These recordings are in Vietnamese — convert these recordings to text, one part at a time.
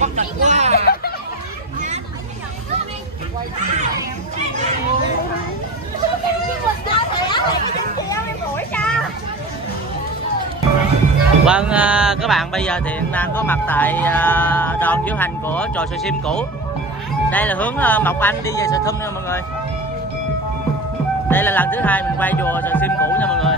bắt cạch quá. Vâng, các bạn bây giờ thì đang có mặt tại đoàn diễu hành của trò Sờ Sim cũ. Đây là hướng Mộc Anh đi về Sờ Thum nha mọi người. Đây là lần thứ hai mình quay chùa Sờ Sim cũ nha mọi người.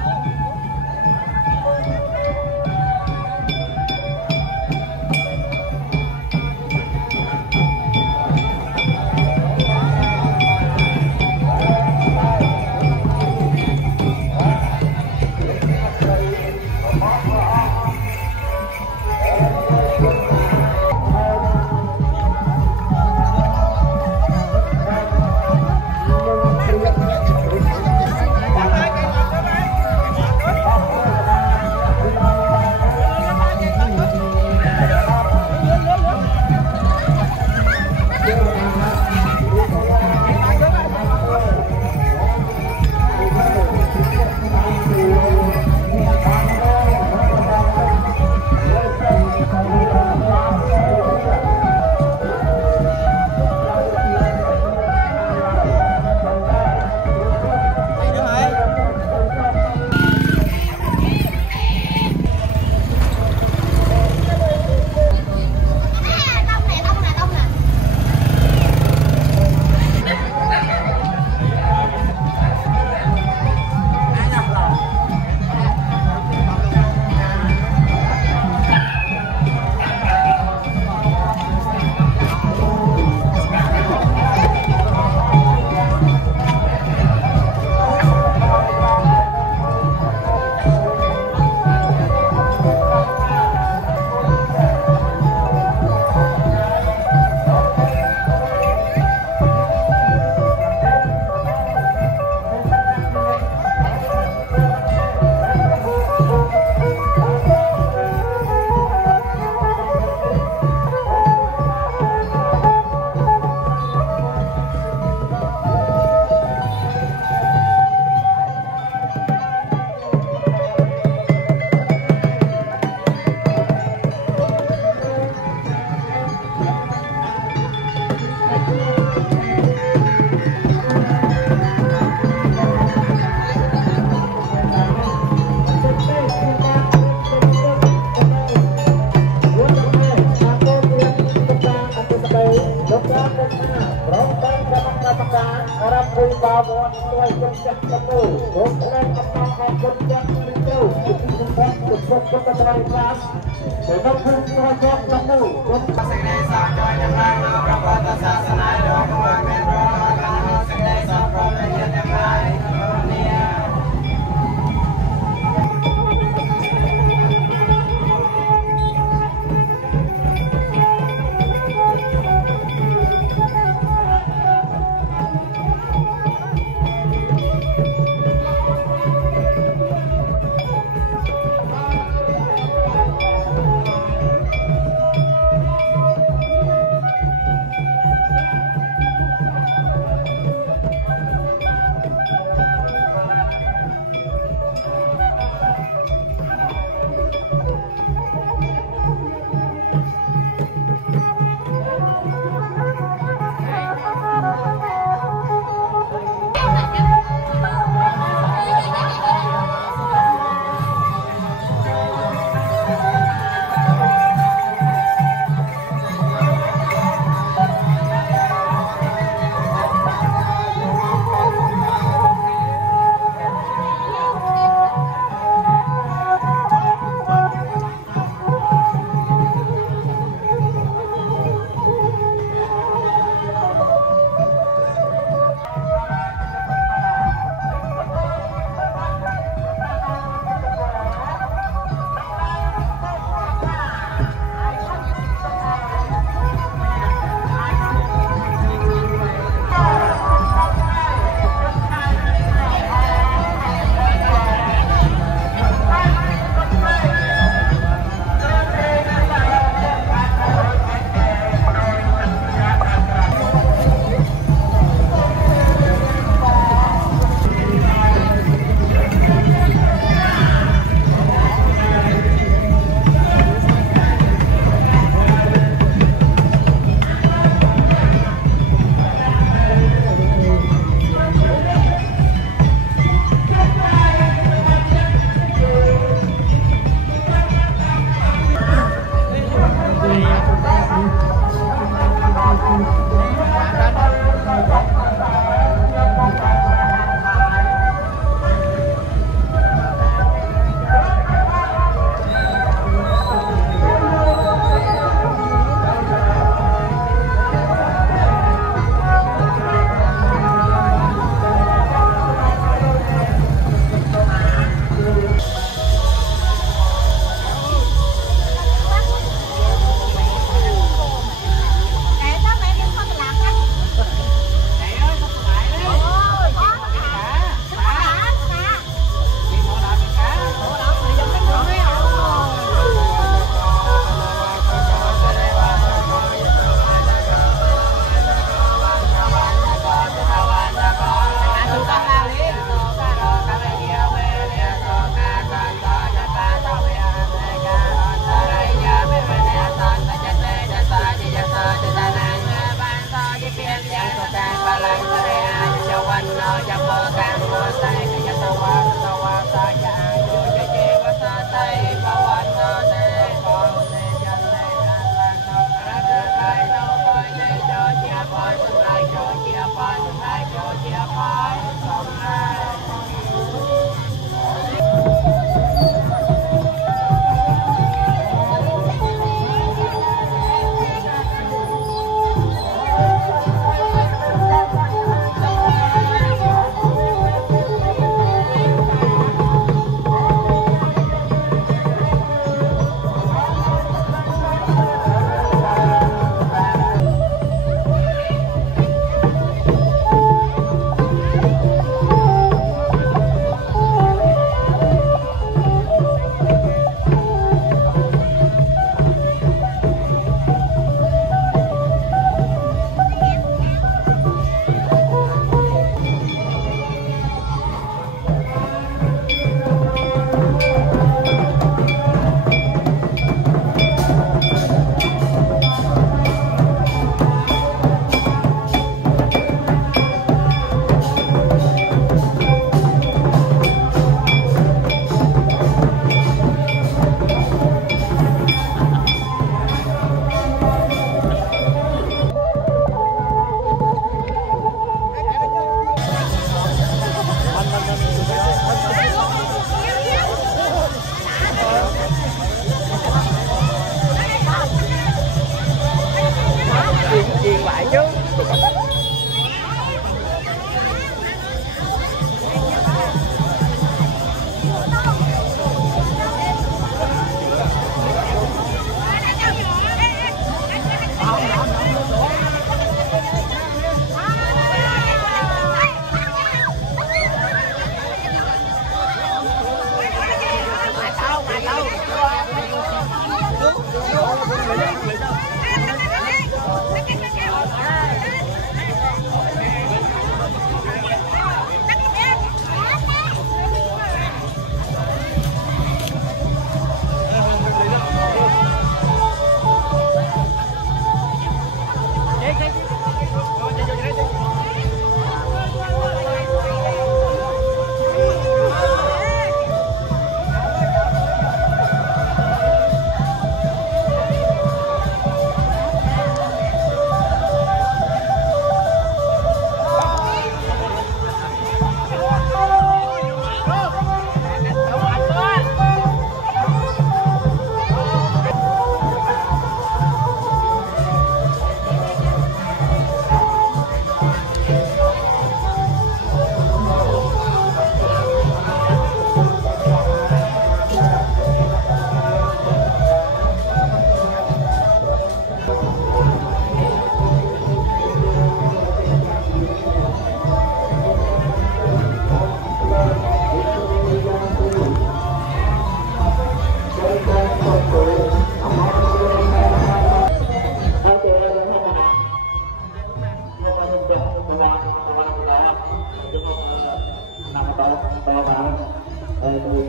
ต่อมา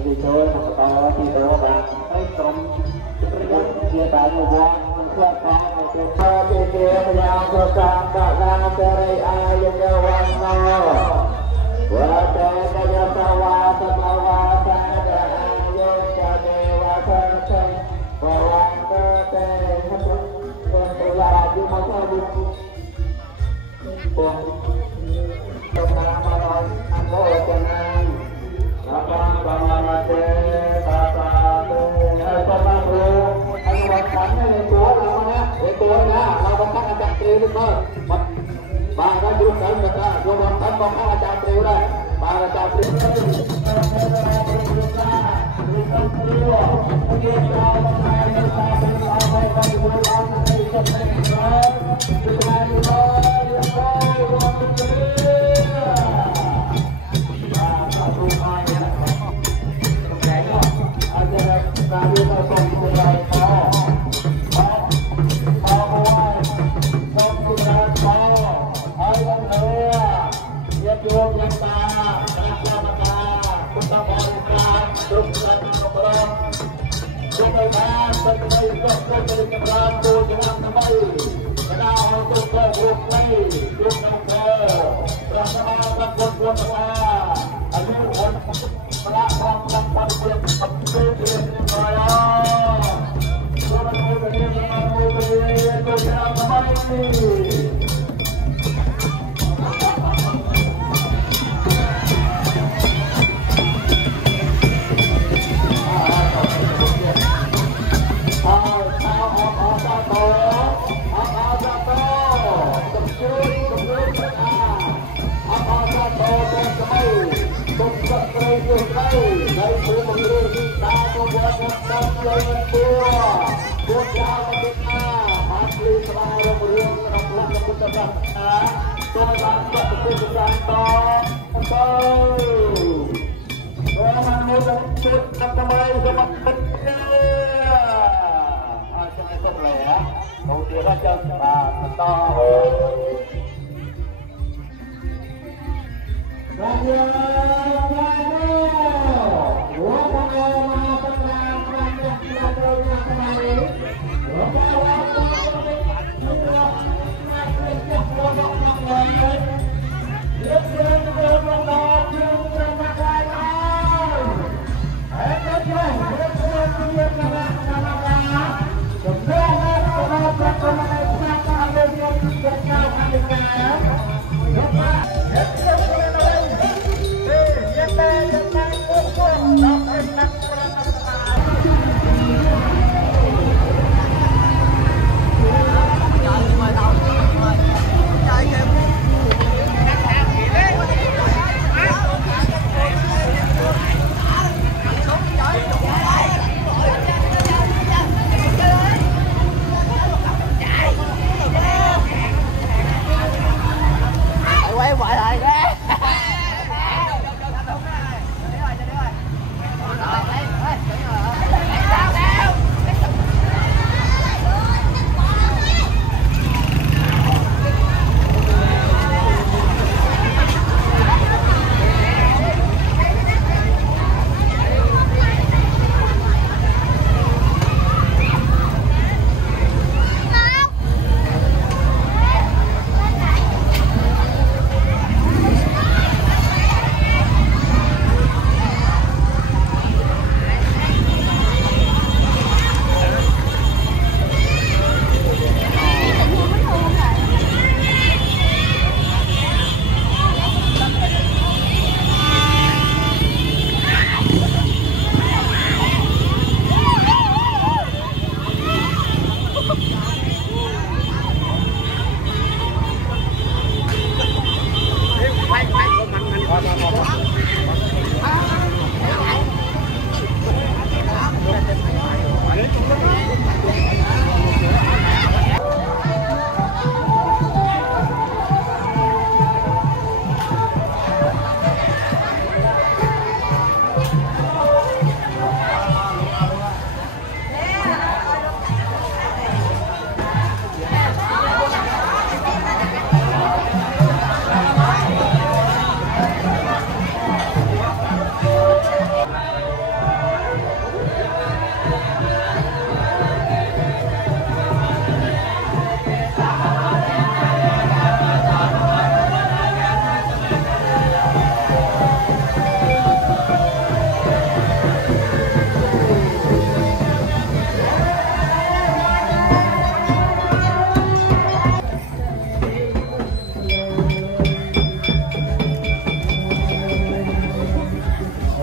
ที่โชว์ต่อที่โชว์มาให้ตรงประโยชน์เกี่ยวกับอุปกรณ์เครื่องคล้องเกี่ยวกับเกี่ยวกับยาตัวกลางกลางเจริญอายุเยาวันโนวะเจริญสวาสมาวาสาเดอายุเจเดวะสังเสปวังเตเตหัตุตุลาจุมาสาบุปงตมนามาลอยอันโมจนังนาบังบังมาเตตาตาเตตาตาโรอันวัดขันในตัวเราเนี่ยในตัวนะเราบังคับอาจารย์เตรียมมาบางก็ยุบกันนะโยมบังคับบังคับอาจารย์เตรียมได้บางอาจารย์เตรียมได้Let's go.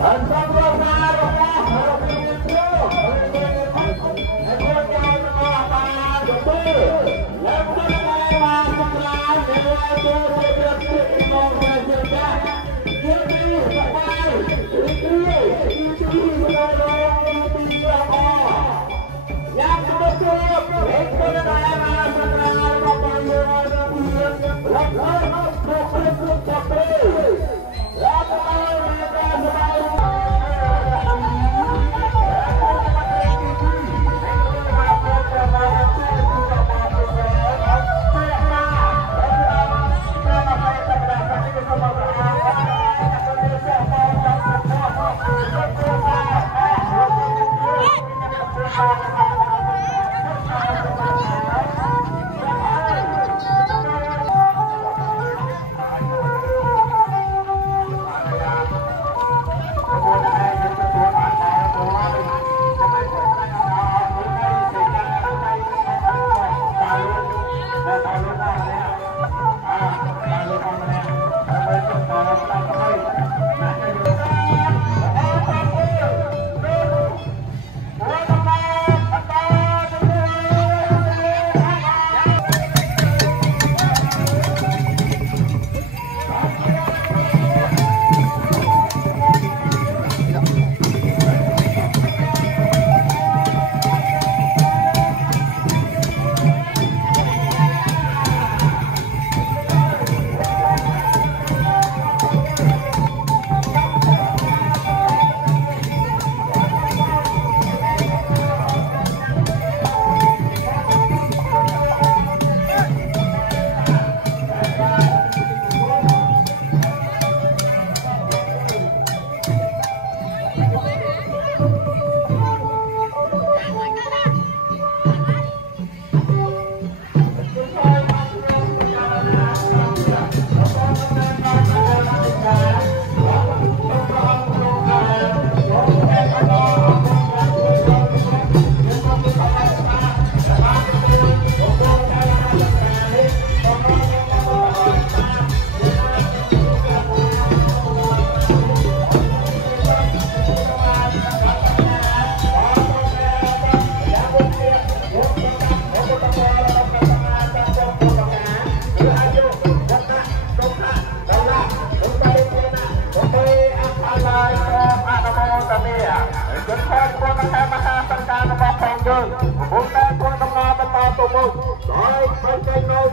Hãy subscribe cho kênh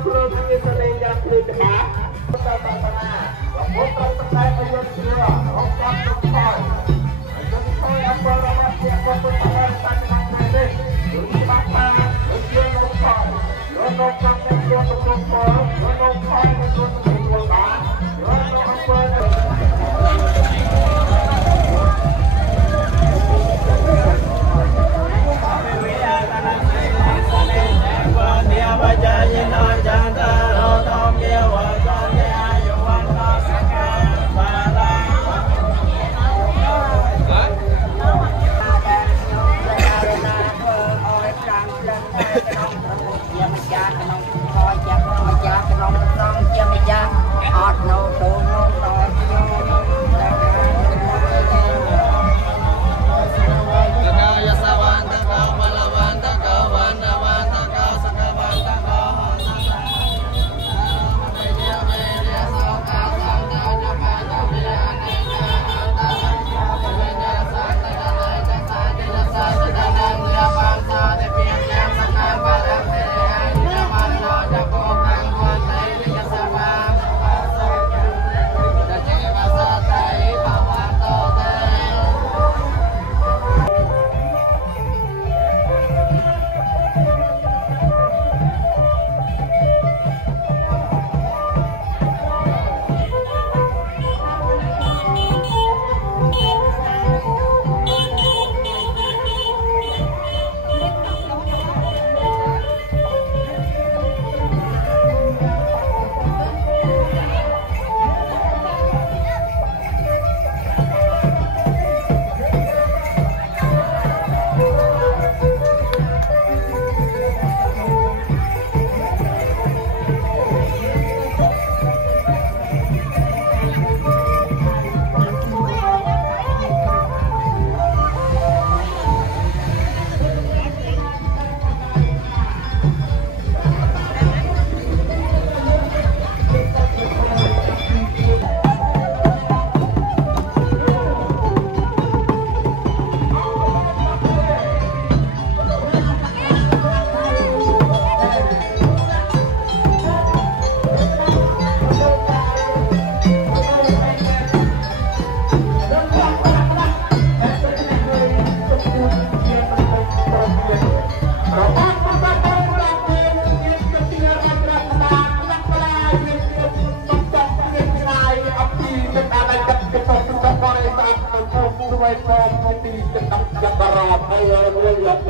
Ghiền Mì Gõ để không bỏ lỡ Rumah kopi tetap Jakarta ayo lihat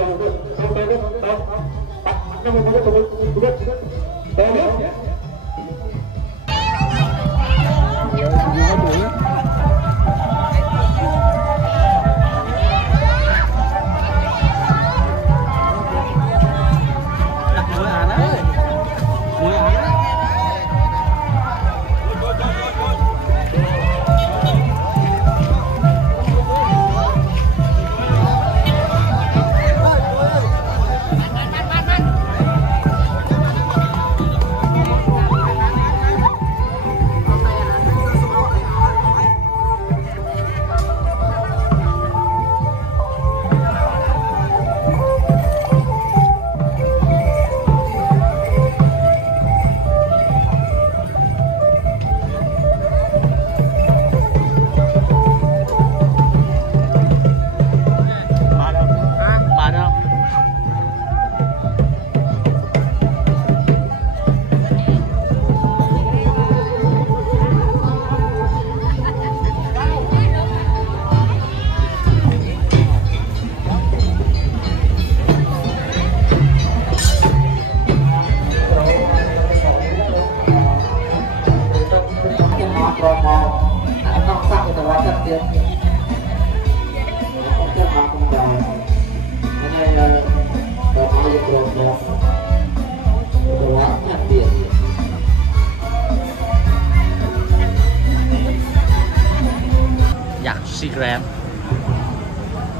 Instagram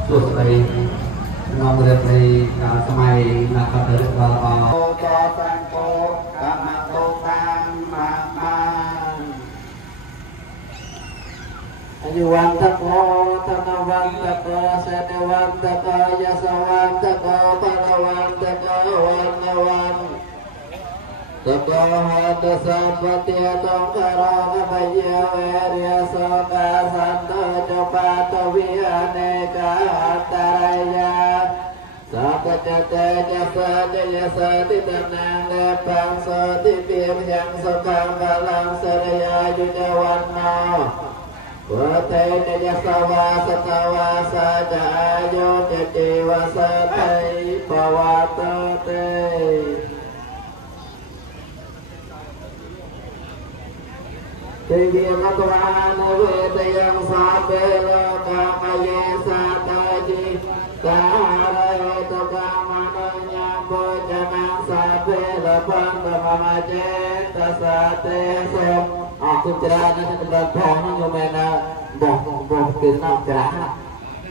សួស្តីនាំរៀបរីកាលសម័យណាត់ទៅដល់អោចសាំពោកម្មតោតាមបានអាយុវ័ន្តកោតនវ័ន្តកោសេនវ័ន្តកោយសវ័ន្តកោបលវ័ន្តកោវណ្ណវ័ន្តតកោហតសម្បតិតងករងបយវេរិយសកាសន្តចបាតវិអនេកាអន្តរយាសាបចតេចសតយសតិតនាងបង្សតិពិមយ៉ាងសុខំបលំសរិយាយុជវណ្ណោវតេតយសវាសតវាសាចអាយុជតិវសតៃបវតតេទេវមតវានវេតយំសាបេលកាមយេសាតាជីការយតកាមនញ្ញាបុចនាសាបេលបណ្ឌមមចេតសាតេសុអរគុណច្រើនណាស់សម្រាប់ផងខ្ញុំមែនណាបងគឺណាស់ច្រើន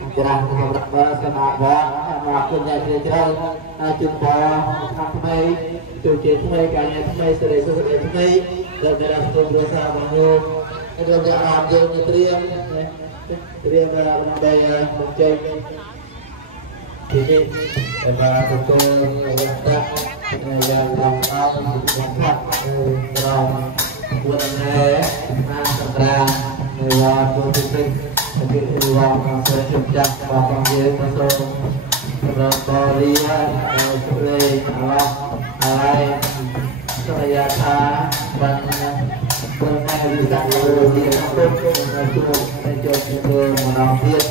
សម្រាប់សម្រាប់បងអរគុណយ៉ាងជ្រាលជ្រៅជូនបងឆ្នាំថ្មីជួយជាថ្មីការងារថ្មីសេរីសុខភាពថ្មីដែលមានរកគ្រួសាររបស់យើងរឿងដែលបានយើងត្រៀមដើម្បីបញ្ចេញទីនេះដែលបានទទួលវត្តតាយ៉ាងរំខានបំផុតត្រង់ពួនណែអាសក្រានៅវត្តពុទ្ធិគឺវត្តសូមជម្រាបរបស់យើងទៅសូមសម្រាប់បរិយាព្រៃអឡោះហើយសរិយាថាបានព្រមហើយវិសាលើទីពុទ្ធជួយចូលទៅមនោទៀត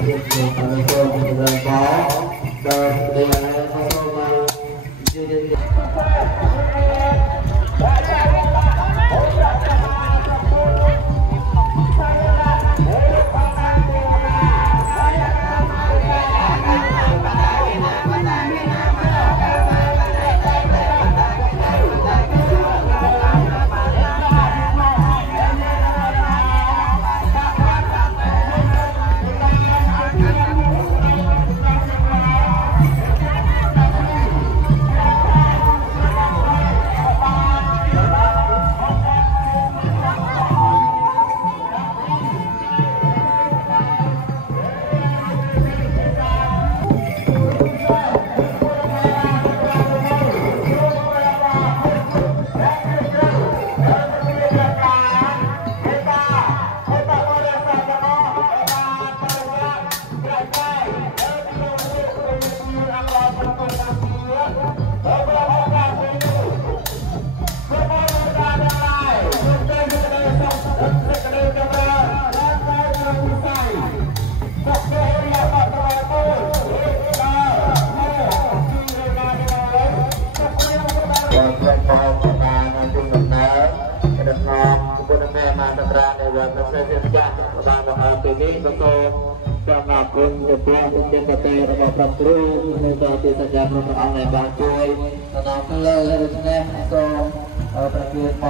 ទៀតទៅចូលទៅដល់ដល់ដែលសូមជឿ ก็โตจะมาคุณจะเปลี่ยนเป็นกระเตยระบบปรับปรุงในตัวที่สัญญาณของเราในบางช่วยขณะนั้นเลยนะก็ประเภท